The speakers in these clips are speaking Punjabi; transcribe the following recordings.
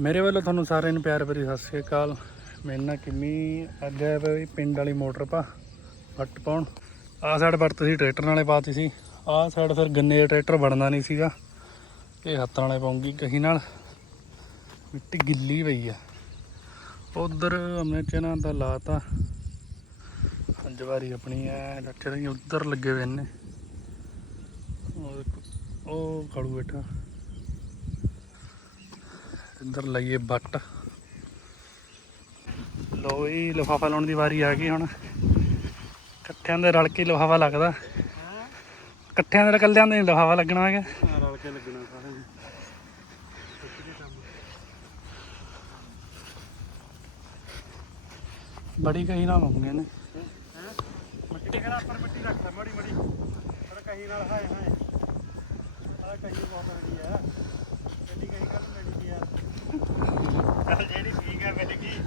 ਮੇਰੇ ਵੱਲੋਂ ਤੁਹਾਨੂੰ ਸਾਰਿਆਂ ਨੂੰ ਪਿਆਰ ਭਰੀ ਸਤਿ ਸ਼੍ਰੀ ਅਕਾਲ। ਮੈਂ ਨਾ ਕਿੰਨੀ ਅੱਜ ਆਇਆ ਬਈ ਪਿੰਡ ਵਾਲੀ ਮੋਟਰ ਪਾ, ਵੱਟ ਪਾਉਣ। ਆਹ ਸਾਈਡ ਵੱਟ ਸੀ ਟਰੈਕਟਰ ਨਾਲੇ ਪਾਤੀ ਸੀ। ਆਹ ਸਾਈਡ ਫਿਰ ਗੰਨੇ ਦਾ ਟਰੈਕਟਰ ਵੜਨਾ ਨਹੀਂ ਸੀਗਾ। ਇਹ ਹੱਥਾਂ ਨਾਲੇ ਪਾਉਂਗੀ ਕਹੀ ਨਾਲ। ਮਿੱਟੀ ਗਿੱਲੀ ਪਈ ਆ। ਉਧਰ ਮੈਂ ਚਨਾ ਦਾ ਲਾਤਾ। ਪੰਜ ਵਾਰੀ ਆਪਣੀ ਐ ਡੱਟੇ ਰਹੀ ਉਧਰ ਲੱਗੇ ਹੋਏ ਨੇ। ਉਹ ਖੜੂ ਬੈਠਾ। ਇੱਧਰ ਲਈਏ ਬੱਟ। ਲੋ ਇਹ ਲਿਫਾਫਾ ਲਾਉਣ ਦੀ ਵਾਰੀ ਆ ਗਈ ਹੁਣ। ਇਕੱਠਿਆਂ ਦੇ ਰਲ ਕੇ ਲਿਫਾਫਾ ਲੱਗਦਾ। ਇਕੱਠਿਆਂ ਦੇ ਇਕੱਲਿਆਂ ਦੇ ਲਿਫਾਫਾ ਲੱਗਣਾ ਹੈਗਾ। ਰਲ ਕੇ ਲੱਗਣਾ ਸਾਰਿਆਂ ਨੂੰ ਬੜੀ ਕਹੀ ਨਾ ਮੰਗਦੇ ਨੇ ਮਿੱਟੀ ਕਰਾ ਉੱਪਰ ਮਿੱਟੀ ਰੱਖ ਲੈ ਮੜੀ ਮੜੀ ਪਰ ਕਹੀ ਨਾਲ ਹਾਏ ਹਾਏ ਆ ਕਹੀ ਬਹੁਤ ਲੱਗੀ ਆ ਕਿੱਡੀ ਕਹੀ ਕੱਲ ਲੈਣੀ ਦੀ ਜਿਹੜੀ ਠੀਕ ਹੈ ਮਿਲ ਗਈ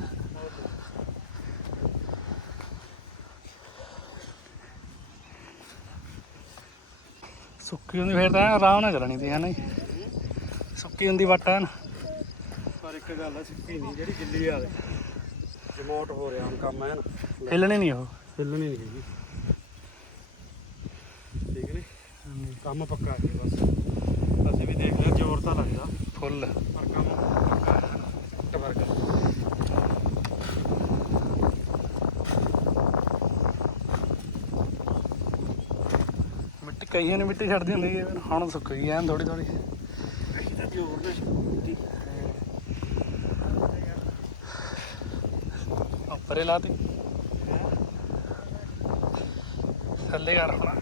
ਸੁੱਕੀ ਹੁੰਦੀ ਫੇਰ ਤਾਂ ਆਰਾਮ ਨਾਲ ਚੱਲਣੀ ਤੀ ਹੈ ਨਾ ਸੁੱਕੀ ਹੁੰਦੀ ਵੱਟ ਐਨ। ਪਰ ਇੱਕ ਗੱਲ ਆ ਸਿੱਕੀ ਨਹੀਂ ਜਿਹੜੀ ਗਿੱਲੀ ਆ ਜਮੋਟ ਹੋ ਰਿਹਾ ਹੁਣ ਕੰਮ ਐਨ। ਹਿੱਲਣੀ ਨਹੀਂ ਉਹ। ਹਿੱਲਣੀ ਨਹੀਂ ਹੈਗੀ। ਠੀਕ ਨੇ? ਕੰਮ ਪੱਕਾ ਹੈ ਬਸ। ਅਸੀਂ ਵੀ ਦੇਖ ਲਿਆ ਜ਼ੋਰ ਤਾਂ ਲੱਗਦਾ। ਫੁੱਲ। ਪਰ ਕੰਮ ਪੱਕਾ ਹੈ ਟਵਰਕ ਮਿੱਟੀ ਕਈਆਂ ਨੇ ਮਿੱਟੀ ਛੱਡਦੀ ਹੁੰਦੀ ਹੈ ਹੁਣ ਸੁੱਕ ਗਈ ਐਨ ਥੋੜੀ ਥੋੜੀ ਉੱਪਰੇ ਲਾਤੀ। ਥੱਲੇ ਕਰ ਹੁਣ।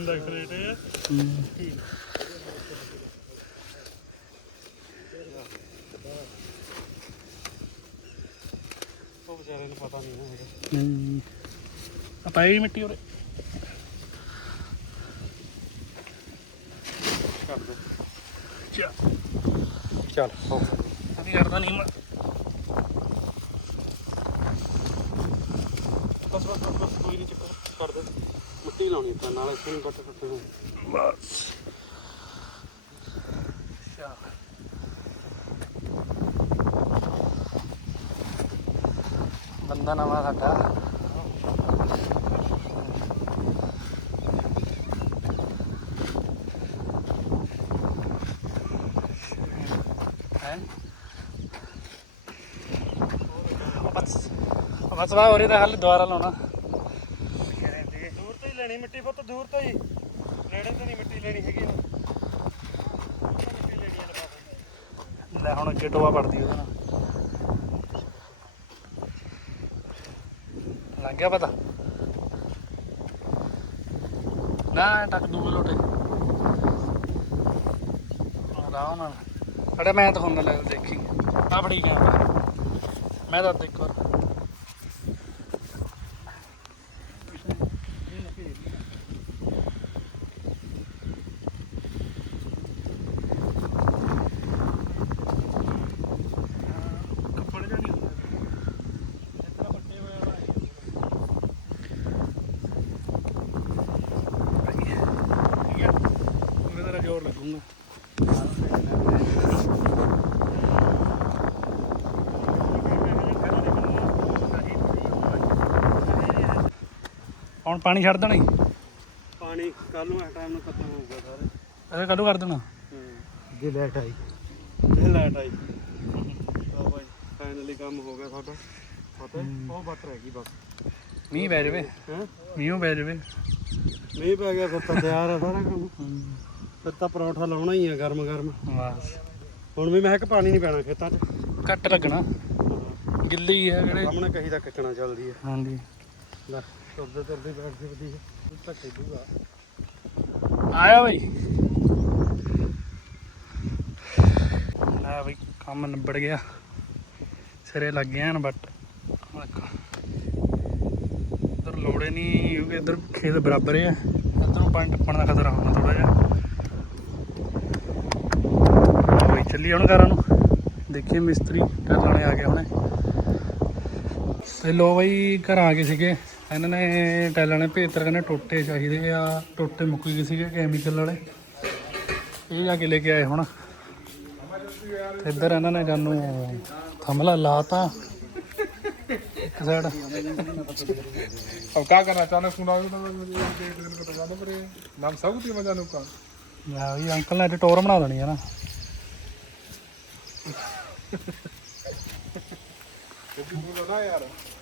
ਲੱਗ ਰਹੇ। ਆ ਉਹ ਵਿਚਾਰੇ ਨੂੰ ਪਤਾ ਨਹੀਂ ਨਾ ਹੈਗਾ। ਹੂੰ। ਆ ਪਾਈ ਮਿੱਟੀ ਉਰੇ ਕਰ ਦੇ ਚਾ ਚੱਲ। ਨਹੀਂ ਕਰਦਾ ਨਹੀਂ ਬਸ ਬਸ ਬਸ ਕੋਈ ਨਹੀਂ ਚੱਕਰ ਕਰ ਦੇ। ਮਿੱਟੀ ਲਾਉਣੀ ਤਾਂ ਨਾਲ ਇਸੇ ਨੂੰ ਬੱਟ ਟੁੱਟੇ ਨੂੰ ਬਸ। ਬੰਦਾ ਨਵਾਂ ਸਾਡਾ ਹੈ ਬਸ ਬਸ ਵਾ ਹੋਰੇ ਦਾ ਹੱਲ ਦੁਬਾਰਾ ਲਾਉਣਾ। ਦੂਰ ਤੋਂ ਹੀ ਲੈਣੀ ਮਿੱਟੀ ਪੁੱਤ ਦੂਰ ਤੋਂ ਹੀ। ਨੇੜੇ ਤੋਂ ਨਹੀਂ ਮਿੱਟੀ ਲੈਣੀ ਹੈਗੀ ਹੁਣ। ਮਿੱਟੀ ਲੈਣੀ ਹੈ ਲਫਾਫੇ ਲੈ ਹੁਣ ਅੱਗੇ ਟੋਆ ਪੜਦੀ ਉਹਦੇ ਨਾਲ। ਲੱਗ ਗਿਆ ਪਤਾ? ਨਾ ਟੱਕ ਦੂ ਲੋਟੇ। ਆਰਾਮ ਨਾਲ। ਅੜੇ ਮੈਂ ਤਾਂ ਹੁੰਦਾ ਲੱਗ ਦੇਖੀ। ਆ ਬੜੀ ਕੈਮਰਾ। ਮੈਂ ਤਾਂ ਦੇਖ ਵਾਰ ਕੱਪੜ ਜਾ ਨਹੀਂ ਹੁੰਦਾ ਇਤਨਾ ਵੱਡੇ ਹੋਇਆ ਵਾ ਠੀਕ ਹੈ ਉਹਦੇ ਤੇਰਾ ਜ਼ੋਰ ਲੱਗੂਗਾ ਹੁਣ ਪਾਣੀ ਛੱਡ ਦੇਣਾ ਹੀ ਪਾਣੀ ਕੱਲ ਨੂੰ ਇਸ ਟਾਈਮ ਨੂੰ ਖਤਮ ਹੋਊਗਾ ਸਾਰੇ। ਇਹ ਕਦੋਂ ਕਰ ਦੇਣਾ? ਜੇ ਲੈਟ ਆਈ। ਜੇ ਲੈਟ ਆਈ। ਤਾਂ ਭਾਈ ਫਾਈਨਲੀ ਕੰਮ ਹੋ ਗਿਆ ਸਾਡਾ। ਪਤਾ ਉਹ ਬੱਟ ਰਹਿ ਗਈ ਬਸ। ਮੀਂਹ ਪੈ ਜਾਵੇ। ਹੈ? ਮੀਂਹ ਪੈ ਜਾਵੇ। ਨਹੀਂ ਪੈ ਗਿਆ ਫਿਰ ਤਾਂ ਤਿਆਰ ਆ ਸਾਰਾ ਕੰਮ। ਫਿਰ ਤਾਂ ਪਰੌਂਠਾ ਲਾਉਣਾ ਹੀ ਆ ਗਰਮ ਗਰਮ। ਬਸ। ਹੁਣ ਵੀ ਮੈਂ ਕਿ ਪਾਣੀ ਨਹੀਂ ਪੈਣਾ ਖੇਤਾਂ 'ਚ। ਘੱਟ ਲੱਗਣਾ। ਗਿੱਲੀ ਹੈ ਜਿਹੜੇ ਸਾਹਮਣੇ ਕਹੀ ਦਾ ਕੱਟਣਾ ਚੱਲਦੀ ਹੈ ਹਾਂਜੀ। ਲੈ। ਤੁਰਦੇ ਤੁਰਦੇ ਬੈਠ ਕੇ ਵਧੀਆ ਧੱਕੇ ਦੂਗਾ। ਆਇਆ ਬਈ। ਲੈ ਬਈ, ਕੰਮ ਨਿਬੜ ਗਿਆ। ਸਿਰੇ ਲੱਗ ਗਿਆ ਹਨ ਬਟ ਇਧਰ ਲੋੜੇ ਨਹੀਂ ਕਿਉਂਕਿ ਇਧਰ ਖੇਤ ਬਰਾਬਰ ਹੈ ਇਧਰੋਂ ਪਾਣੀ ਟੱਪਣ ਦਾ ਖਤਰਾ ਹੁੰਦਾ ਥੋੜਾ ਜਿਹਾ। ਬਈ ਚੱਲੀ ਹੁਣ ਘਰਾਂ ਨੂੰ। ਦੇਖੀਏ ਮਿਸਤਰੀ ਟੈਲਾਂ ਵਾਲੇ ਆ ਗਏ ਹੁਣੇ। ਤੇ ਲੋ ਬਈ, ਘਰ ਆ ਗਏ ਸੀਗੇ। ਇਹਨਾਂ ਨੇ ਟੈਲਾਂ ਨੇ ਭੇਤਰ ਕਹਿੰਦੇ ਟੋਟੇ ਚਾਹੀਦੇ ਆ ਟੋਟੇ ਮੁੱਕ ਗਏ ਸੀਗੇ ਕੈਮੀਕਲ ਵਾਲੇ। ਇਹ ਜਾ ਕੇ ਲੈ ਕੇ ਆਏ ਹੁਣ। ਇੱਧਰ ਇਹਨਾਂ ਨੇ ਜਾਨੂੰ ਥਮਲਾ ਲਾਤਾ। ਇੱਕ ਸਾਈਡ ਅਬ ਕਾ ਕਰਨਾ ਚਾਹਨਾ ਸੁਣਾਓ ਨਾ ਨਾਮ ਸਭ ਕੁਝ ਮਜਾ ਨੂੰ ਕਾ ਯਾ ਇਹ ਅੰਕਲ ਨੇ ਟੋਰ ਬਣਾ ਦੇਣੀ ਹੈ ਨਾ ਇਹ ਵੀ ਨਾ ਯਾਰ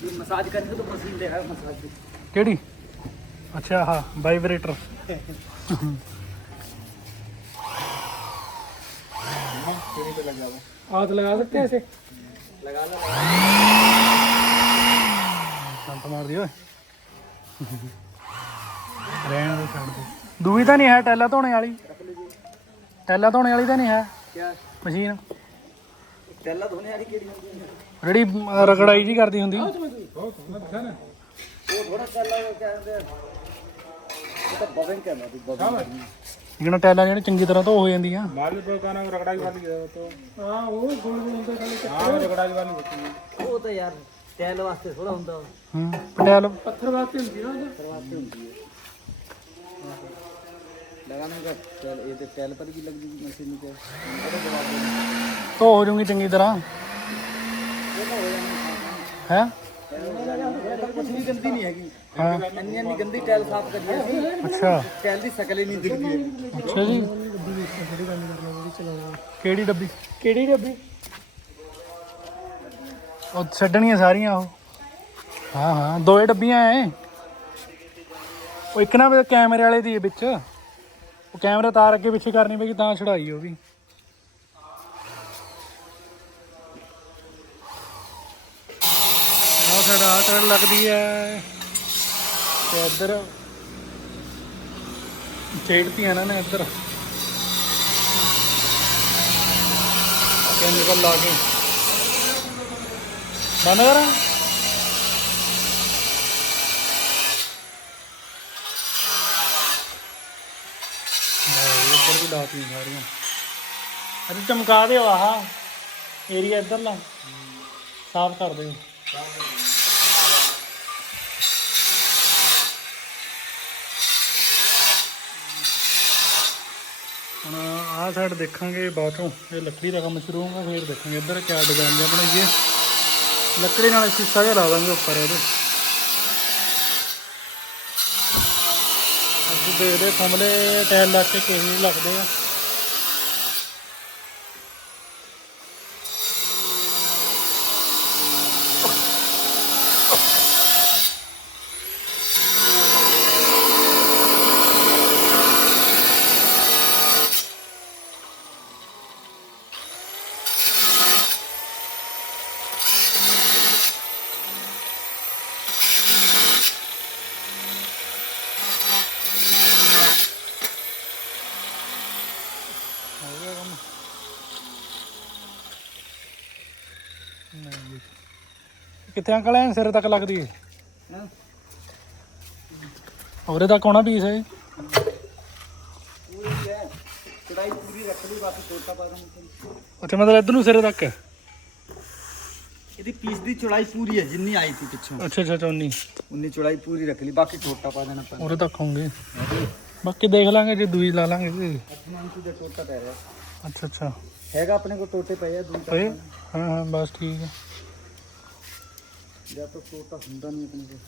ये मसाज करने को तो मशीन दे रहा है मसाज की ਕਿਹੜੀ ਅੱਛਾ ਹਾਂ ਵਾਈਬ੍ਰੇਟਰ कहीं पे लग जाओ हाथ लगा सकते हैं ऐसे लगा लो ਸ਼ੰਤ ਮਾਰ ਦਿਓ ਰਹਿਣ ਦੇ ਛੱਡ ਦੇ ਦੂਈ ਤਾਂ ਨਹੀਂ ਹੈ ਟੈਲਾ ਧੋਣੇ ਵਾਲੀ ਟੈਲਾ ਧੋਣੇ ਵਾਲੀ ਤਾਂ ਨਹੀਂ ਹੈ क्या ਮਸ਼ੀਨ तेला धोने वाली केड़ी होती है ਜਿਹੜੀ ਅਮ, ਰਗੜਾਈ ਜੀ ਕਰਦੀ ਹੁੰਦੀ बहुत सुना था ना वो थोड़ा तेला वो क्या कहते हैं वो तो बबन कहना थी बबन ਜਿਹੜਾ ਟੈਲਾਂ ਜਿਹੜੀ ਚੰਗੀ ਤਰ੍ਹਾਂ ਧੋ ਹੋ ਜਾਂਦੀਆਂ माली पर गाना रगड़ाई वाली है वो तो हाँ वो गोल गोल होता है हाँ रगड़ाई वाली होती है वो तो यार तेल वास्ते थोड़ा होता है ਹੂੰ ਪਟਿਆਲ पत्थर वास्ते होती है ना पत्थर वास्ते होती है लगाने का तेल ये तो तेल पर भी लग जाएगी मशीन के अरे जवाब देना ਧੋ ਹੋ ਜੂਗੀ ਚੰਗੀ ਤਰ੍ਹਾਂ ਹੈ ਕੁਛ ਵੀ ਗੰਦੀ ਨਹੀਂ ਹੈਗੀ ਹਾਂ। ਇੰਨੀ ਇੰਨੀ ਗੰਦੀ ਟੈਲ ਸਾਫ਼ ਕਰੀ ਹੈ ਅੱਛਾ। ਟੈਲ ਦੀ ਸ਼ਕਲ ਹੀ ਨਹੀਂ ਦਿਖਦੀ ਹੈਗੀ ਅੱਛਾ ਜੀ। ਕਿਹੜੀ ਡੱਬੀ? ਕਿਹੜੀ ਡੱਬੀ? ਉਹ ਛੱਡਣੀਆਂ ਸਾਰੀਆਂ ਉਹ। ਹਾਂ ਹਾਂ। ਦੋਏ ਡੱਬੀਆਂ ਐ। ਉਹ ਇੱਕ ਨਾ ਵੀ ਕੈਮਰੇ ਵਾਲੇ ਦੀ ਹੈ ਵਿੱਚ। ਉਹ ਕੈਮਰਾ ਤਾਰ ਅੱਗੇ ਪਿੱਛੇ ਕਰਨੀ ਪਏਗੀ ਤਾਂ ਛੜਾਈ ਉਹ ਵੀ। ਆਹ ਲੱਗਦੀ ਹੈ। ਤੇ ਇੱਧਰ ਛੇੜਤੀਆਂ ਇਹਨਾਂ ਨੇ ਇੱਧਰ। ਕੈਮੀਕਲ ਲਾ ਕੇ। ਬੰਦ ਕਰਾਂ ਇਹ ਵੀ ਲਾਤੀਆਂ ਸਾਰੀਆਂ। ਅਰੇ ਚਮਕਾ ਦਿਓ, ਆਹ। ਏਰੀਆ ਇੱਧਰਲਾ। ਸਾਫ਼ ਕਰ ਦਿਓ। ਹੁਣ ਆਹ ਸਾਈਡ ਦੇਖਾਂਗੇ ਬਾਥਰੂਮ। ਇਹ ਲੱਕੜੀ ਦਾ ਕੰਮ ਸ਼ੁਰੂ ਹੋਊਗਾ, ਫਿਰ ਦੇਖਾਂਗੇ ਇੱਧਰ ਕਿਆ ਡਿਜ਼ਾਈਨ ਜਿਹਾ ਬਣਾਈਏ। ਲੱਕੜੀ ਨਾਲ ਸ਼ੀਸ਼ਾ ਜਿਹਾ ਲਾ ਦਾਂਗੇ ਉੱਪਰ ਇਹਦੇ। ਅੱਜ ਦੇਖਦੇ ਥੰਮਲੇ ਟਾਇਲ ਲਾ ਕੇ ਕਿਹੋ ਜਿਹੇ ਲੱਗਦੇ ਆ। ਕਿੱਥੇ ਅੰਕਲ ਐ ਸਿਰ ਤੱਕ ਲੱਗਦੀ ਹੈ ਔਰੇ ਤੱਕ ਆਉਣਾ ਪੀਸ ਹੈ ਪੂਰੀ ਹੈ ਚੜਾਈ ਪੂਰੀ ਰੱਖ ਲਈ ਬਾਕੀ ਛੋਟਾ ਪਾ ਦਾਂਗੇ ਅੱਛਾ ਮਤਲਬ ਇੱਧਰ ਨੂੰ ਸਿਰੇ ਤੱਕ। ਇਹਦੀ ਪੀਸ ਦੀ ਚੌੜਾਈ ਪੂਰੀ ਹੈ ਜਿੰਨੀ ਆਈ ਸੀ ਪਿੱਛੋਂ। ਅੱਛਾ ਅੱਛਾ ਚੌਨੀ ਉਨੀ। ਚੌੜਾਈ ਪੂਰੀ ਰੱਖ ਲਈ ਬਾਕੀ ਛੋਟਾ ਪਾ ਦੇਣਾ ਪੈਣਾ ਔਰੇ ਤੱਕ ਆਉਂਗੇ ਬਾਕੀ ਦੇਖ ਲਾਂਗੇ ਜੇ ਦੂਈ ਲਾ ਲਾਂਗੇ ਤੇ। ਅਸਮਾਨ ਤੋਂ ਦਾ ਟੋਟਾ ਪੈ ਰਿਹਾ ਅੱਛਾ ਅੱਛਾ। ਹੈਗਾ ਆਪਣੇ ਕੋਲ ਟੋਟੇ ਪਏ ਆ ਓਏ ਹਾਂ ਹਾਂ ਬਸ ਠੀਕ ਹੈ। ਜਾਂ ਤਾਂ ਟੋਟਾ ਹੁੰਦਾ ਨਹੀਂ ਆਪਣੇ ਕੋਲ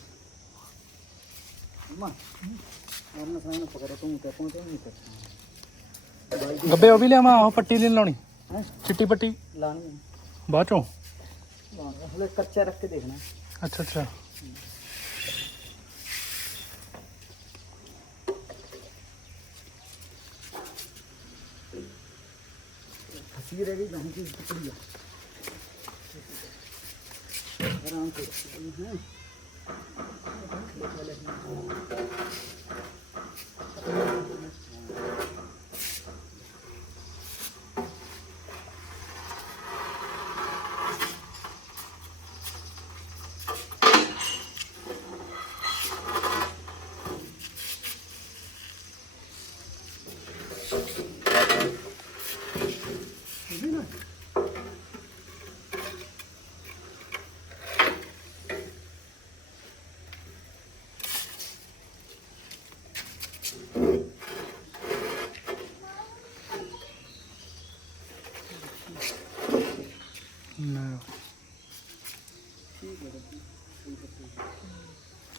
ਅਮਾ ਆਪਣਾ ਸਾਈਨ ਪਕੜਾ ਤੂੰ ਤੇ ਪਹੁੰਚਾ ਨਹੀਂ ਕਰਦਾ ਗੱਬੇ ਉਹ ਵੀ ਲਿਆਵਾਂ ਉਹ ਪੱਟੀ ਨਹੀਂ ਲਾਉਣੀ ਹੈ ਚਿੱਟੀ ਪੱਟੀ ਲਾਣੀ ਹੈ ਬਾਅਦ ਚੋਂ ਲਾਉਣਾ ਹਲੇ ਕੱਚਾ ਰੱਖ ਕੇ ਦੇਖਣਾ ਅੱਛਾ ਅੱਛਾ हंसी रह गई बहन की टुकड़ी Рамки. Ага.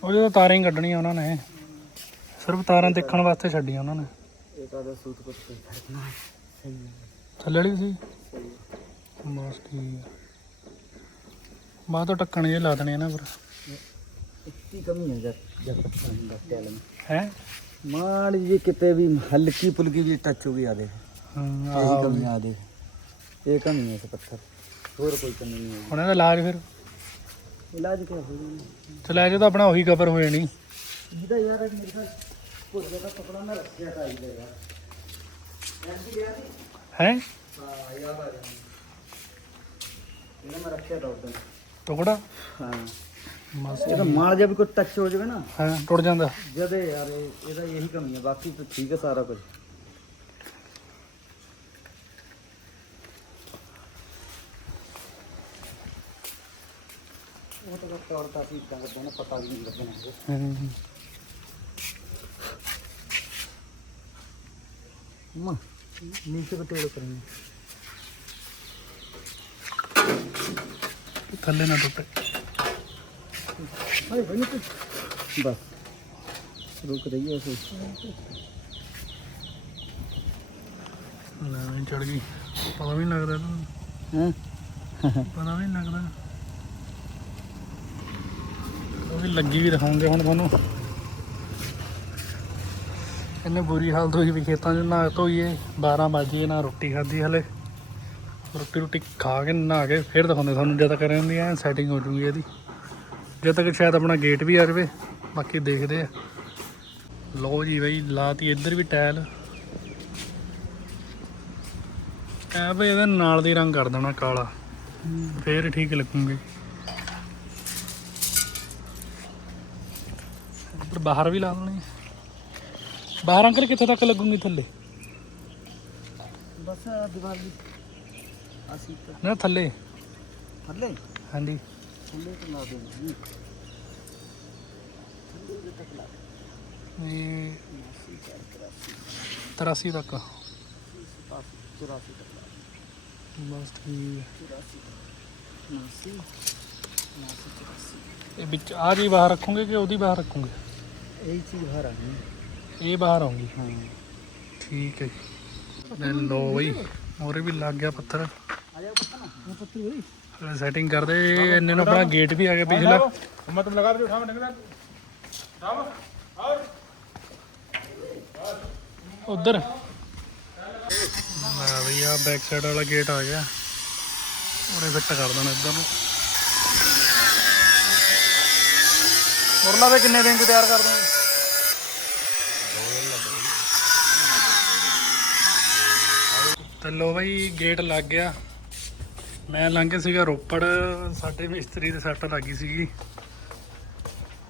ਉਹਦੇ ਤਾਂ ਤਾਰਾਂ ਹੀ ਕੱਢਣੀਆਂ ਉਹਨਾਂ ਨੇ। ਸਿਰਫ ਤਾਰਾਂ ਦੇਖਣ ਵਾਸਤੇ ਛੱਡੀਆਂ ਉਹਨਾਂ ਨੇ। ਇਹ ਤਾਂ ਦਾ ਸੂਤ ਕੁੱਤ ਕਰਨਾ ਥੱਲੇ ਵਾਲੀ ਸੀ? ਬਸ ਠੀਕ ਆ। ਬਾਹ ਤੋਂ ਟੱਕਣ ਜੇ ਲਾ ਦੇਣੇ ਨਾ ਪਰ ਇੱਕੀ ਕਮੀ ਹੈ ਜਦ ਜਦ ਹੈ? ਮਾੜ ਜੀ ਕਿਤੇ ਵੀ ਹਲਕੀ ਫੁਲਕੀ ਜੀ ਟੱਚ ਹੋ ਗਈ ਆ ਹਾਂ ਇਹੀ ਕਮੀ ਆ ਇਹ ਕਮੀ ਹੈ ਇਸ ਪੱਥਰ। ਹੋਰ ਕੋਈ ਕਮੀ ਇਲਾਜ ਕਿਆ ਆਪਣਾ ਉਹੀ ਕਵਰ ਹੋ ਜਾਣੀ ਇਹਦਾ ਯਾਰ ਮੇਰੇ ਕੋਲ ਕੁਝ ਦਾ ਕਪੜਾ ਨਾ ਰੱਖਿਆ ਤਾਂ ਆਈਦਾ ਯਾਰ ਐਂਦੀ ਗਿਆ ਸੀ? ਹੈ? ਹਾਂ ਯਾਰ ਇਹਨਾਂ ਮੈਂ ਰੱਖਿਆ ਟੁਕੜਾ? ਹਾਂ। ਮਾਸ ਇਹਦਾ ਮਾਲ ਜੇ ਵੀ ਕੋਈ ਟੱਚ ਹੋ ਜਾਵੇ ਨਾ। ਹਾਂ ਟੁੱਟ ਜਾਂਦਾ। ਜਦੇ ਯਾਰ ਬਾਕੀ ਠੀਕ ਹੈ ਸਾਰਾ ਕੁਝ। ਥੱਲੇ ਨਾ ਟੁੱਟੇ। ਅਰੇ ਬਣੀ ਕੁਝ ਬਸ। ਰੁਕ ਰਹੀਏ ਅਸੀਂ। ਲੈ ਚੜ ਗਈ। ਪਤਾ ਵੀ ਨਹੀਂ ਲੱਗਦਾ ਹਾਂ? ਪਤਾ ਵੀ ਨਹੀਂ ਲੱਗਦਾ। ਵੀ ਲੱਗੀ ਵੀ ਦਿਖਾਉਂਗੇ ਹੁਣ ਤੁਹਾਨੂੰ। ਇੰਨੇ ਬੁਰੀ ਹਾਲਤ ਹੋਈ ਵੀ ਖੇਤਾਂ 'ਚ ਨਾ ਧੋਈਏ 12 ਵਜੇ ਨਾ ਰੋਟੀ ਖਾਧੀ ਹਲੇ। ਰੋਟੀ ਰੋਟੀ ਖਾ ਕੇ ਨਹਾ ਕੇ ਫਿਰ ਦਿਖਾਉਂਦੇ ਤੁਹਾਨੂੰ ਜਦ ਤੱਕ ਰਹਿੰਦੀ ਐ ਸੈਟਿੰਗ ਹੋ ਜੂਗੀ ਇਹਦੀ। ਜਦ ਤੱਕ ਸ਼ਾਇਦ ਆਪਣਾ ਗੇਟ ਵੀ ਆ ਜਾਵੇ ਬਾਕੀ ਦੇਖਦੇ ਆ। ਲੋ ਜੀ ਬਈ ਲਾਤੀ ਇੱਧਰ ਵੀ ਟਾਇਲ। ਐ ਬਈ ਇਹਦੇ ਨਾਲ ਦੀ ਰੰਗ ਕਰ ਦੇਣਾ ਕਾਲਾ। ਫੇਰ ਠੀਕ ਲੱਗੂਗੇ। ਬਾਹਰ ਵੀ ਲਾ ਦੇਣੇ ਬਾਹਰ ਅੰਕਲ ਕਿੱਥੇ ਤੱਕ ਲੱਗੂਗੀ ਥੱਲੇ? ਬਸ ਦੀਵਾਲੀ। ਅਸੀਂ ਤਾਂ ਨਾ ਥੱਲੇ। ਥੱਲੇ? ਹਾਂਜੀ। ਥੱਲੇ ਤੋਂ ਲਾ ਦੇਣੀ ਜੀ। ਥੱਲੇ ਤੱਕ ਲਾ ਦੇਣੀ। 83 ਤੱਕ। 84 ਇਹ ਵਿੱਚ ਆ ਜੀ ਬਾਹਰ ਰੱਖੋਗੇ ਕਿ ਉਹਦੀ ਬਾਹਰ ਰੱਖੋਗੇ? ਇਹ ਚੀਜ਼ ਬਾਹਰ ਆਣੀ ਇਹ ਹਾਂ। ਠੀਕ ਹੈ ਲੈ ਲੋ ਬਈ ਮੋਰੇ ਵੀ ਲੱਗ ਗਿਆ ਪੱਥਰ। ਆ ਜਾ ਪੱਥਰ ਨਾ। ਪੱਥਰ ਬਈ ਹਲੇ ਸੈਟਿੰਗ ਕਰਦੇ ਗੇਟ ਵੀ ਆ ਗਿਆ ਪਿਛਲਾ। ਮੈਂ ਤੁਮ ਲਗਾ ਦੇ ਉਠਾ ਮੈਂ ਨਿਕਲਾ ਸਾਹਿਬ ਔਰ ਆ ਬੈਕ ਸਾਈਡ ਵਾਲਾ ਗੇਟ ਆ ਗਿਆ। ਉਹਨੇ ਫਿੱਟ ਕਰ ਦੇਣਾ ਇੱਧਰ ਨੂੰ। ਮੁਰਲਾ ਦੇ ਕਿੰਨੇ ਦਿਨ ਚ ਤਿਆਰ ਕਰਦੇ ਤੇ ਲੋ ਬਈ ਗੇਟ ਲੱਗ ਗਿਆ। ਮੈਂ ਲੰਘੇ ਸੀਗਾ ਰੋਪੜ, ਸਾਡੇ ਮਿਸਤਰੀ ਦੇ ਸੱਟ ਲੱਗੀ ਸੀਗੀ।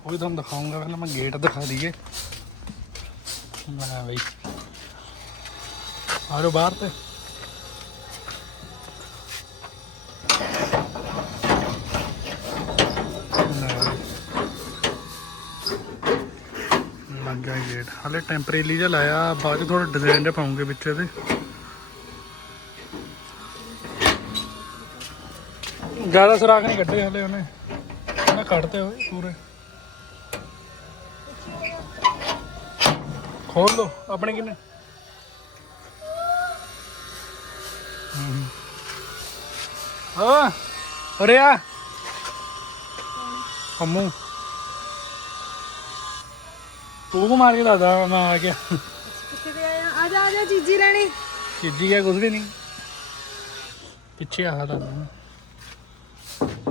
ਉਹ ਵੀ ਤੁਹਾਨੂੰ ਦਿਖਾਉਂਗਾ ਪਹਿਲਾਂ ਮੈਂ ਗੇਟ ਦਿਖਾ ਦਈਏ। ਮੈਂ ਬਈ। ਆ ਜਾਓ ਬਾਹਰ ਤੇ। ਲੱਗ ਗਿਆ ਗੇਟ ਹਲੇ ਟੈਂਪਰੇਰੀ ਜਿਹਾ ਲਾਇਆ, ਬਾਅਦ ਚ ਥੋੜਾ ਡਿਜ਼ਾਈਨ ਜਿਹਾ ਪਾਉਂਗੇ ਵਿੱਚ ਇਹਦੇ। ਜ਼ਿਆਦਾ ਸੁਰਾਖ ਨਹੀਂ ਕੱਢੇ ਹਲੇ ਉਹਨੇ ਉਹਨੇ ਕੱਢਤੇ ਹੋਏ ਪੂਰੇ ਖੋਲ ਲੋ ਆਪਣੇ ਕਿੰਨੇ ਹਾਂ ਅਰੇ ਆ ਹਮੂ ਤੂੰ ਕੋ ਮਾਰ ਕੇ ਦਾਦਾ ਮੈਂ ਆ ਗਿਆ ਆ ਜਾ ਆ ਜਾ ਜੀਜੀ ਰਾਣੀ ਸਿੱਧੀ ਹੈ ਕੁਝ ਵੀ ਨਹੀਂ ਪਿੱਛੇ ਆ ਦਾਦਾ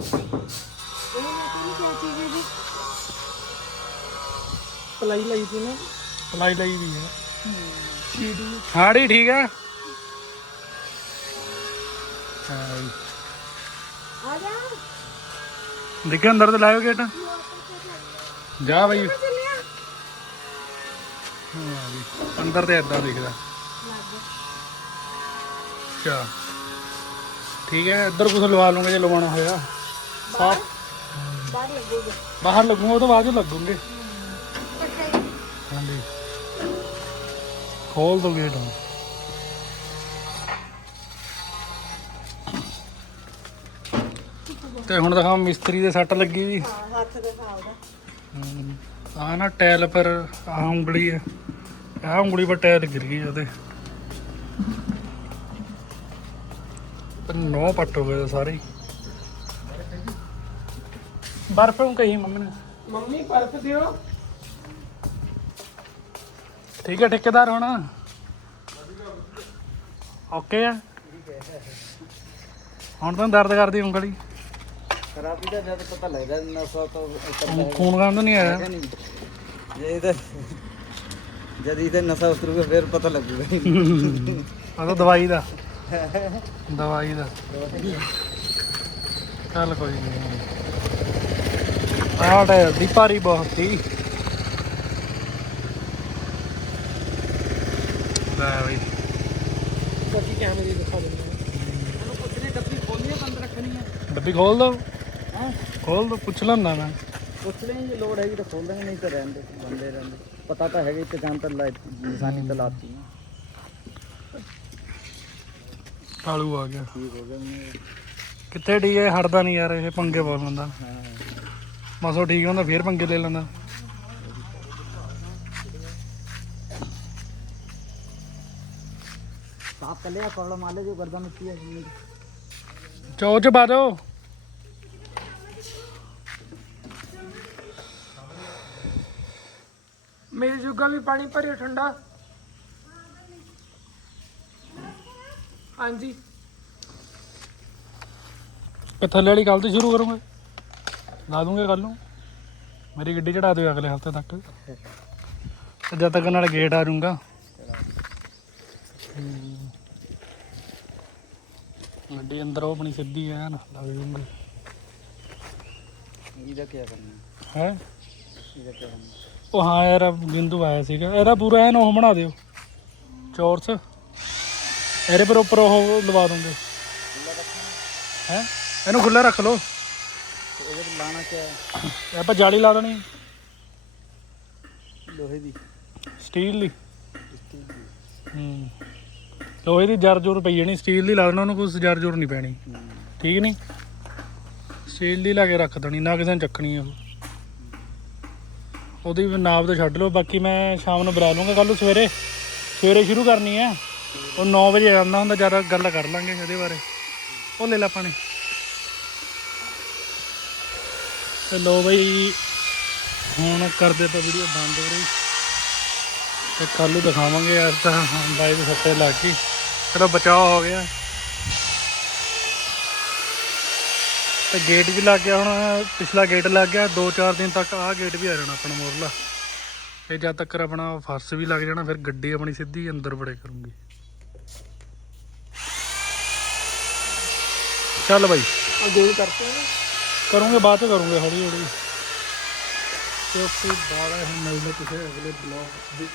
ਇਹ ਕੀ ਚੀਜ਼ ਹੈ ਜੀ ਪਲਾਈ ਲਈ ਸੀ ਨਾ। ਪਲਾਈ ਲਈ ਵੀ ਹੈ। ਹਾੜੀ ਠੀਕ ਹੈ ਹਾਂ। ਜੀ। ਆ ਜਾ। ਦੇਖੇ ਅੰਦਰ ਤੇ ਲਾਇਓ ਗੇਟ। ਜਾ ਬਈ। ਚੱਲਿਆ ਹਾਂ ਜੀ ਅੰਦਰ ਤੇ ਏਦਾਂ ਦਿਖਦਾ। ਅੱਛਾ। ਠੀਕ ਹੈ ਇੱਧਰ ਕੁਝ ਲਵਾ ਲੂੰਗੇ ਜੇ ਲਵਾਉਣਾ ਹੋਇਆ। ਸਾਫ਼। ਬਾਹਰ ਲੱਗੂਗਾ ਬਾਹਰ ਲੱਗੂਗਾ ਉਹ ਤੋਂ ਬਾਅਦ ਲੱਗੂਗੇ। ਹਾਂਜੀ। ਖੋਲ ਦੋ ਗੇਟ ਹੁਣ। ਤੇ ਹੁਣ ਦਿਖਾਓ ਮਿਸਤਰੀ ਦੇ ਸੱਟ ਲੱਗੀ ਵੀ। ਹਾਂ ਹੱਥ ਦਿਖਾ ਉਹਦਾ ਆ ਨਾ ਟੈਲ ਪਰ ਆ ਉਂਗਲੀ ਹੈ ਆ ਉਂਗਲੀ ਪਰ ਟੈਲ ਗਿਰ ਗਈ ਉਹਦੇ। ਨੋ ਪੱਟ ਹੋ ਗਏ ਸਾਰੇ। ਬਰਫ ਨੂੰ ਕਹੀ ਮੰਮੀ ਨੇ। ਮੰਮੀ ਪਰਖ ਦਿਓ। ਠੀਕ ਹੈ ਠੇਕੇਦਾਰ ਹੁਣ? ਓਕੇ ਆ। ਹੁਣ ਤਾਂ ਦਰਦ ਕਰਦੀ ਉਂਗਲੀ। ਖਰਾਬੀ ਦਾ ਜਦ ਪਤਾ ਲੱਗਦਾ ਨਸਾ ਤੋਂ ਖੂਨ- ਖੂਨ ਗੰਦ ਨਹੀਂ ਆਇਆ। ਨਹੀਂ। ਜੇ ਇਹਦਾ ਜਦ ਇਹਦਾ ਨਸ਼ਾ ਉਤਰੂਗਾ ਫਿਰ ਪਤਾ ਲੱਗੂਗਾ। ਆ ਤਾਂ ਦਵਾਈ ਦਾ। ਦਵਾਈ ਦਾ। ਚੱਲ ਕੋਈ ਨਹੀਂ। ਆਹ ਟਾਇਰ ਦੀ ਭਾਰੀ ਬਹੁਤ ਸੀ। ਲੈ ਬਈ। ਬਾਕੀ ਕੈਮਰੇ ਦੀ ਦਿਖਾ ਦਿੰਦੇ ਉਹਨੂੰ ਪੁੱਛਣੇ ਡੱਬੀ ਖੋਲੀਏ ਬੰਦ ਰੱਖਣੀ ਹੈ? ਡੱਬੀ ਖੋਲ ਦੋ। ਹਾਂ? ਖੋਲ ਦੋ ਪੁੱਛ ਲੈਂਦਾ ਮੈਂ। ਪੁੱਛ ਲਈ ਜੇ ਲੋੜ ਹੈਗੀ ਤਾਂ ਖੋਲ ਦਾਂਗੇ ਨਹੀਂ ਤਾਂ ਰਹਿਣ ਦੇ ਬੰਦੇ ਰਹਿੰਦੇ ਪਤਾ ਤਾਂ ਹੈਗਾ ਇੱਥੇ ਜਾਨ ਤਾਂ ਲਾਈ ਨਿਸ਼ਾਨੀ ਤਾਂ ਲਾਤੀ ਹੈ। ਕਾਲੂ ਆ ਗਿਆ। ਠੀਕ ਹੋ ਗਿਆ। ਕਿੱਥੇ ਡੀ ਇਹ ਹਟਦਾ ਨਹੀਂ ਯਾਰ ਇਹ ਪੰਗੇ ਲੈਂਦਾ। ਹਾਂ। ਮਸੋ ਠੀਕ ਹੁੰਦਾ ਫੇਰ ਪੰਗੇ ਲੈ ਲੈਂਦਾ। ਸਾਫ਼ ਕਰ ਲਿਆ ਕੌੜਾ ਮਾਲੇ ਜੋ ਗਰਦਾ ਮਿੱਟੀ ਹੈ ਚੋ ਚ ਪਾ ਦੋ। ਮੇਰੇ ਜੁਗਾ ਵੀ ਪਾਣੀ ਭਰਿਓ ਠੰਡਾ। ਹਾਂਜੀ। ਕਿ ਥੱਲੇ ਵਾਲੀ ਕੱਲ ਤੋਂ ਸ਼ੁਰੂ ਕਰੂੰਗੇ। ਲਾ ਦੂੰਗੇ ਕੱਲ ਨੂੰ। ਮੇਰੀ ਗੱਡੀ ਚੜਾ ਦਿਓ ਅਗਲੇ ਹਫ਼ਤੇ ਤੱਕ। ਤੇ ਜਦ ਤੱਕ ਨਾਲ ਗੇਟ ਆ ਜਾਊਗਾ। ਗੱਡੀ ਅੰਦਰ ਉਹ ਆਪਣੀ ਸਿੱਧੀ ਐ ਨਾ ਲੱਗ ਜੂਗੀ ਇਹਦਾ ਕੀ ਕਰਨਾ? ਹੈ? ਇਹਦਾ ਕੀ ਕਰਨਾ? ਉਹ ਹਾਂ ਯਾਰ ਬਿੰਦੂ ਆਇਆ ਸੀਗਾ। ਇਹਦਾ ਪੂਰਾ ਐਨ ਉਹ ਬਣਾ ਦਿਓ। ਚੌਰਸ। ਇਹਦੇ ਪਰ ਉੱਪਰ ਉਹ ਲਵਾ ਦੂੰਗੇ। ਹੈ? ਇਹਨੂੰ ਖੁੱਲਾ ਰੱਖ ਲਓ। ਤੇ ਇਹਦੇ ਤੇ ਲਾਣਾ ਕੀ ਹੈ? ਇਹ ਆਪਾਂ ਜਾਲੀ ਲਾ ਦੇਣੀ। ਲੋਹੇ ਦੀ। ਸਟੀਲ ਦੀ। ਹੂੰ। ਲੋਹੇ ਦੀ ਜਰ ਜੋਰ ਪਈ ਜਾਣੀ ਸਟੀਲ ਦੀ ਲਾ ਦੇਣਾ ਉਹਨੂੰ ਕੋਈ ਜਰ ਜੋਰ ਨਹੀਂ ਪੈਣੀ। ਠੀਕ ਨਹੀਂ? ਸਟੀਲ ਦੀ ਲਾ ਕੇ ਰੱਖ ਦੇਣੀ ਨਾ ਕਿਸੇ ਨੇ ਚੱਕਣੀ ਉਹ। ਉਹਦੀ ਵੀ ਨਾਪ ਤੇ ਛੱਡ ਲਓ ਬਾਕੀ ਮੈਂ ਸ਼ਾਮ ਨੂੰ ਬੁਲਾ ਲੂੰਗਾ ਕੱਲ ਨੂੰ ਸਵੇਰੇ। ਸਵੇਰੇ ਸ਼ੁਰੂ ਕਰਨੀ ਹੈ ਉਹ 9 ਵਜੇ ਆਉਂਦਾ ਹੁੰਦਾ ਜ਼ਿਆਦਾ ਗੱਲ ਕਰ ਲਾਂਗੇ ਇਹਦੇ ਬਾਰੇ। ਉਹ ਲੈ ਲੈ ਪਾਣੀ। ਤੇ ਲੋ ਬਈ, ਹੁਣ ਕਰਦੇ ਤਾਂ ਵੀਡੀਓ ਬੰਦ ਹੋ ਰਹੀ। ਤੇ ਕੱਲ ਨੂੰ ਦਿਖਾਵਾਂਗੇ ਅੱਜ ਤਾਂ ਬਾਈ ਦੇ ਸੱਟੇ ਲੱਗ ਗਈ ਚਲੋ ਬਚਾਅ ਹੋ ਗਿਆ। ਤੇ ਗੇਟ ਵੀ ਲੱਗ ਗਿਆ ਹੁਣ, ਪਿਛਲਾ ਗੇਟ ਲੱਗ ਗਿਆ 2-4 ਦਿਨ ਤੱਕ ਆਹ ਗੇਟ ਵੀ ਆ ਜਾਣਾ ਆਪਣਾ ਮੋਰਲਾ। ਤੇ ਜਦ ਤੱਕ ਆਪਣਾ ਫਰਸ਼ ਵੀ ਲੱਗ ਜਾਣਾ, ਫਿਰ ਗੱਡੀ ਆਪਣੀ ਸਿੱਧੀ ਅੰਦਰ ਬੜੇ ਕਰੂੰਗੀ। ਚੱਲ ਬਾਈ। ਆ ਗੋਲ ਕਰਤੇ ਨਾ। ਕਰੂੰਗੇ ਬਾਅਦ ਚ ਕਰੂੰਗੇ ਹੌਲੀ ਹੌਲੀ। ਕਿਉਂਕਿ ਬਾੜਾ ਹੁਣ ਮਿਲਦੇ ਕਿਸੇ ਅਗਲੇ ਬਲੌਗ ਦੀ।